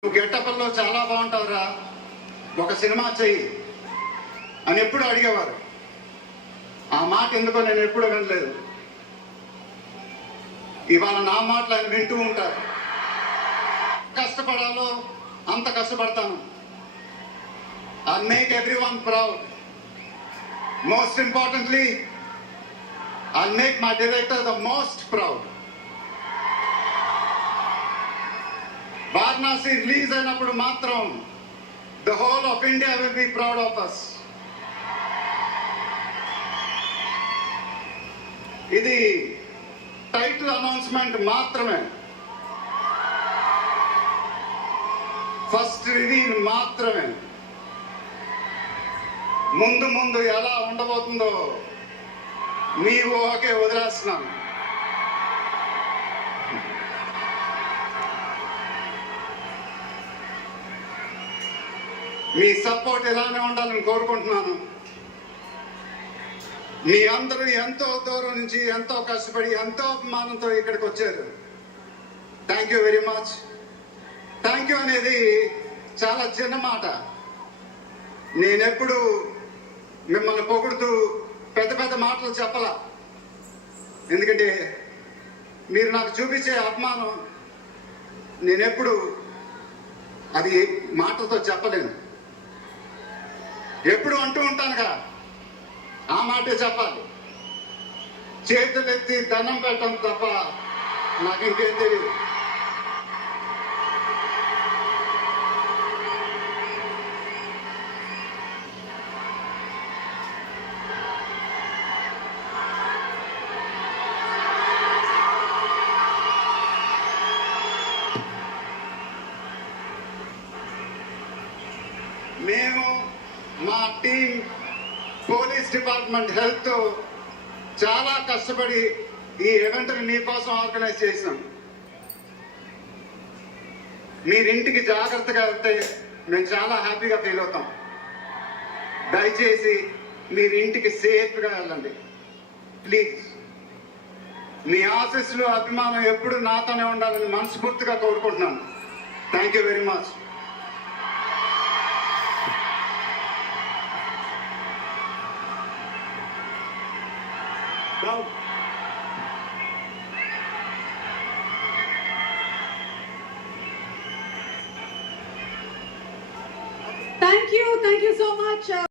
నువ్వు గెట్టపల్లో చాలా బాగుంటావురా, ఒక సినిమా చెయ్యి అని ఎప్పుడు అడిగేవారు. ఆ మాట ఎందుకో నేను ఎప్పుడు వినలేదు. ఇవాళ నా మాటలు ఆయన వింటూ ఉంటారు. కష్టపడాలో అంత కష్టపడతాను. I make everyone proud. Most importantly I make my director the most proud. Varanasi release అయినప్పుడు మాత్రం the whole of India will be proud of us. ఇది టైటిల్ అనౌన్స్మెంట్ మాత్రమే, ఫస్ట్ రివీల్ మాత్రమే. ముందు ముందు ఎలా ఉండబోతుందో మీ ఊహకే వదిలేస్తున్నాను. మీ సపోర్ట్ ఇలానే ఉండాలని కోరుకుంటున్నాను. మీ అందరూ ఎంతో దూరం నుంచి ఎంతో కష్టపడి ఎంతో అభిమానంతో ఇక్కడికి వచ్చారు. Thank you very much. Thank you అనేది చాలా చిన్న మాట. నేనెప్పుడు మిమ్మల్ని పొగుడుతూ పెద్ద పెద్ద మాటలు చెప్పలా. ఎందుకంటే మీరు నాకు చూపించే అభిమానం నేనెప్పుడు అది మాటలతో చెప్పలేను. ఎప్పుడు అంటూ ఉంటానుగా, ఆ మాటే చెప్పాలి. చేతులెత్తి దండం పెట్టడం తప్ప నాకు ఇంకేం తెలియదు. మేము మా టీం పోలీస్ డిపార్ట్మెంట్ హెల్త్ చాలా కష్టపడి ఈ ఈవెంట్ని మీకోసం ఆర్గనైజ్ చేసాం. మీరింటికి జాగ్రత్తగా వెళ్తే మేము చాలా హ్యాపీగా ఫీల్ అవుతాం. దయచేసి మీరు ఇంటికి సేఫ్గా వెళ్ళండి ప్లీజ్. మీ ఆశీస్సులు అభిమానం ఎప్పుడు నాతోనే ఉండాలని మనస్ఫూర్తిగా కోరుకుంటున్నాను. Thank you very much. Thank you so much.